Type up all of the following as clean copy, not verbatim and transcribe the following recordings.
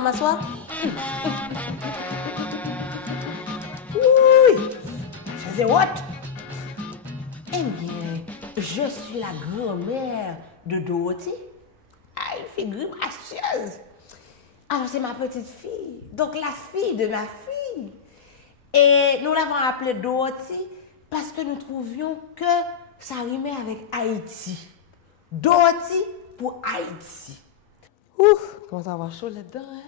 Allons m'asseoir. Oui. Je sais what? Eh bien, je suis la grand-mère de Dorothy. Ah, une figure gracieuse. Alors, c'est ma petite fille. Donc, la fille de ma fille. Et nous l'avons appelée Dorothy parce que nous trouvions que ça rimait avec Haïti. Dorothy pour Haïti. Ouf, comment ça va chaud là-dedans, hein?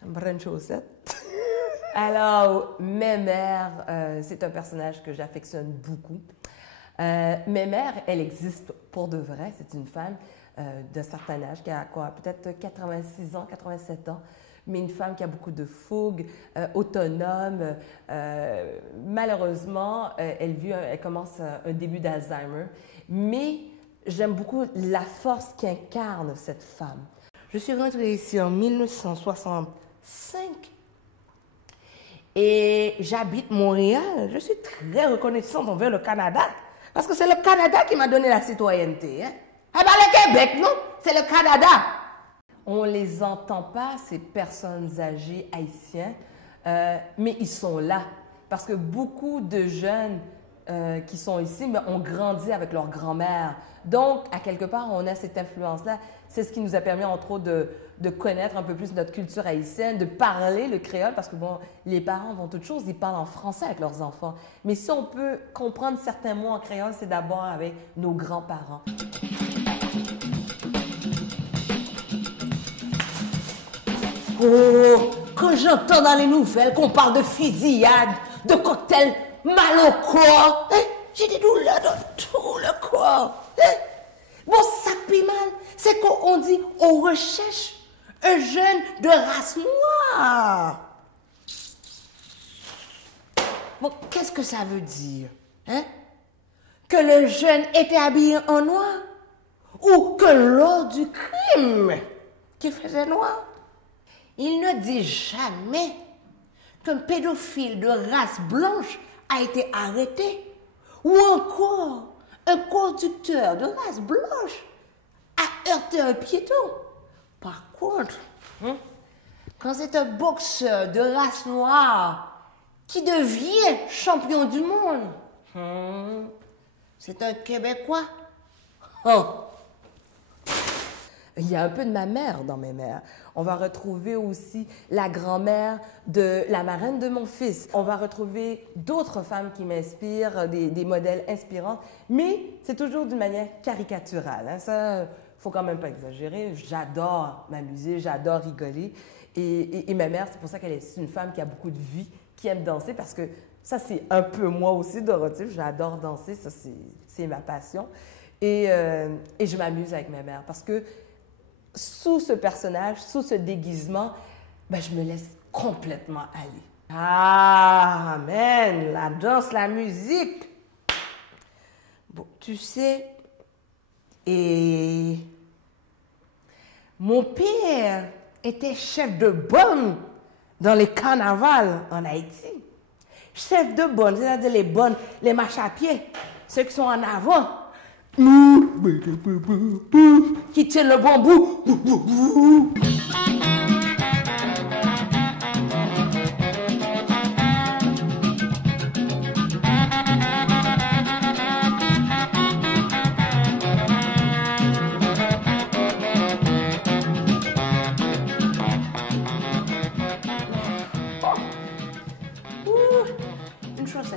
Ça me prend une chaussette. Alors, Mémère, c'est un personnage que j'affectionne beaucoup. Mémère, elle existe pour de vrai. C'est une femme d'un certain âge qui a quoi, peut-être 86 ans, 87 ans, mais une femme qui a beaucoup de fougue, autonome. Malheureusement, elle commence un début d'Alzheimer, mais j'aime beaucoup la force qu'incarne cette femme. Je suis rentrée ici en 1965 et j'habite Montréal. Je suis très reconnaissante envers le Canada parce que c'est le Canada qui m'a donné la citoyenneté. Hein? Ah ben le Québec, non? C'est le Canada. On ne les entend pas, ces personnes âgées haïtiennes, mais ils sont là. Parce que beaucoup de jeunes qui sont ici ont grandi avec leur grand-mère. Donc, à quelque part, on a cette influence-là. C'est ce qui nous a permis, entre autres, de connaître un peu plus notre culture haïtienne, de parler le créole, parce que, bon, les parents vont toutes choses, ils parlent en français avec leurs enfants. Mais si on peut comprendre certains mots en créole, c'est d'abord avec nos grands-parents. Oh, quand j'entends dans les nouvelles qu'on parle de fusillade, de cocktails mal au corps, hein, j'ai des douleurs dans tout le corps. Hein. Bon, ça fait mal, c'est qu'on dit on recherche un jeune de race noire. Bon, qu'est-ce que ça veut dire? Hein? Que le jeune était habillé en noir? Ou que lors du crime qu'il faisait noir? Il ne dit jamais qu'un pédophile de race blanche a été arrêté ou encore un conducteur de race blanche a heurté un piéton. Par contre, quand c'est un boxeur de race noire qui devient champion du monde, c'est un Québécois. Oh. Il y a un peu de ma mère dans mes mères. On va retrouver aussi la grand-mère de la marraine de mon fils. On va retrouver d'autres femmes qui m'inspirent, des modèles inspirants, mais c'est toujours d'une manière caricaturale. Hein. Ça, faut quand même pas exagérer. J'adore m'amuser, j'adore rigoler. Et ma mère, c'est pour ça qu'elle est une femme qui a beaucoup de vie, qui aime danser, parce que ça, c'est un peu moi aussi, Dorothée. J'adore danser, ça, c'est ma passion. Et je m'amuse avec ma mère, parce que sous ce personnage, sous ce déguisement, ben, je me laisse complètement aller. Ah, man, la danse, la musique. Bon, tu sais, et mon père était chef de bonne dans les carnavals en Haïti. Chef de bonne, c'est-à-dire les bonnes, les marches à pied, ceux qui sont en avant. Qui tient le bon bout.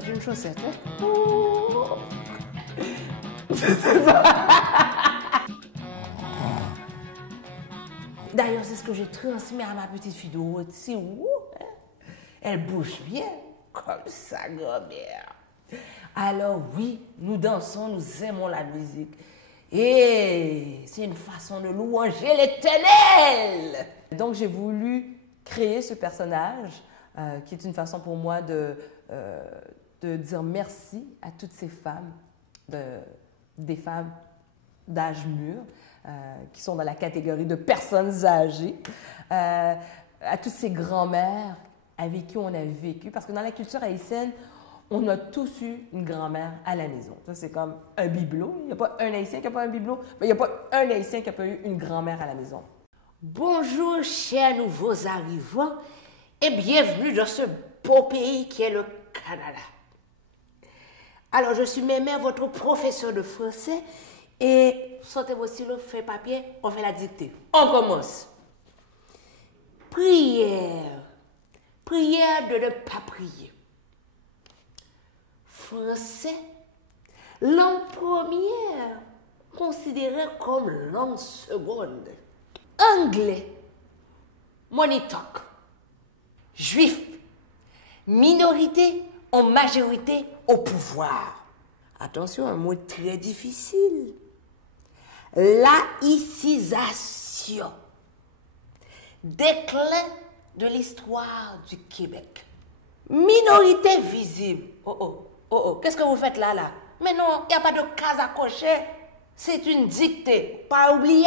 Une chaussette. Hein? D'ailleurs, c'est ce que j'ai transmis à ma petite fille Dorothy. Hein? Elle bouge bien, comme sa grand-mère. Alors oui, nous dansons, nous aimons la musique. Et c'est une façon de louanger l'Éternel. Donc j'ai voulu créer ce personnage qui est une façon pour moi de dire merci à toutes ces femmes, des femmes d'âge mûr, qui sont dans la catégorie de personnes âgées, à toutes ces grands-mères avec qui on a vécu. Parce que dans la culture haïtienne, on a tous eu une grand-mère à la maison. Ça, c'est comme un bibelot. Il n'y a pas un Haïtien qui n'a pas un bibelot, mais il n'y a pas un Haïtien qui n'a pas eu une grand-mère à la maison. Bonjour, chers nouveaux arrivants, et bienvenue dans ce beau pays qui est le Canada. Alors, je suis Mémère, votre professeur de français, et sortez vos stylos, feuille papier, on fait la dictée. On commence. Prière. Prière de ne pas prier. Français, langue première, considérée comme langue seconde. Anglais, money talk. Juif, minorité en majorité au pouvoir. Attention, un mot très difficile. Laïcisation. Déclin de l'histoire du Québec. Minorité visible. Qu'est-ce que vous faites là? Mais non, il n'y a pas de case à cocher. C'est une dictée, pas oublier.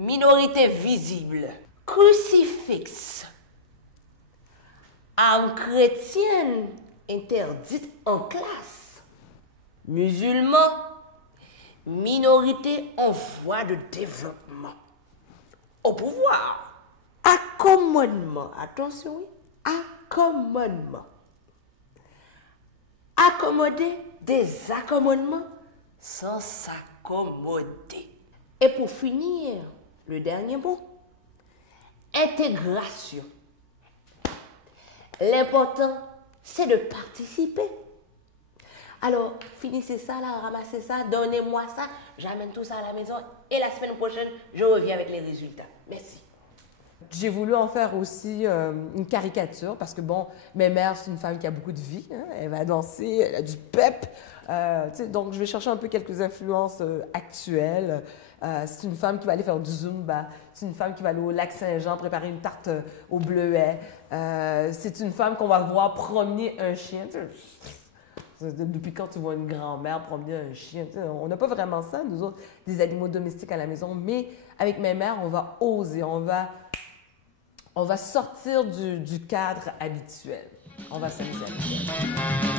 Minorité visible. Crucifix. Arme chrétienne interdite en classe. Musulman. Minorité en voie de développement. Au pouvoir. Accommodement. Attention, oui. Accommodement. Accommoder des accommodements sans s'accommoder. Et pour finir, le dernier mot, intégration. L'important, c'est de participer. Alors, finissez ça là, ramassez ça, donnez-moi ça, j'amène tout ça à la maison et la semaine prochaine, je reviens avec les résultats. Merci. J'ai voulu en faire aussi une caricature parce que, bon, Mémère, c'est une femme qui a beaucoup de vie. Hein? Elle va danser, elle a du pep. Donc, je vais chercher un peu quelques influences actuelles. C'est une femme qui va aller faire du Zumba. C'est une femme qui va aller au lac Saint-Jean préparer une tarte au bleuet. C'est une femme qu'on va voir promener un chien. Depuis quand tu vois une grand-mère promener un chien? On n'a pas vraiment ça, nous autres, des animaux domestiques à la maison. Mais avec Mémère, on va oser, on va sortir du cadre habituel. On va s'amuser avec elle.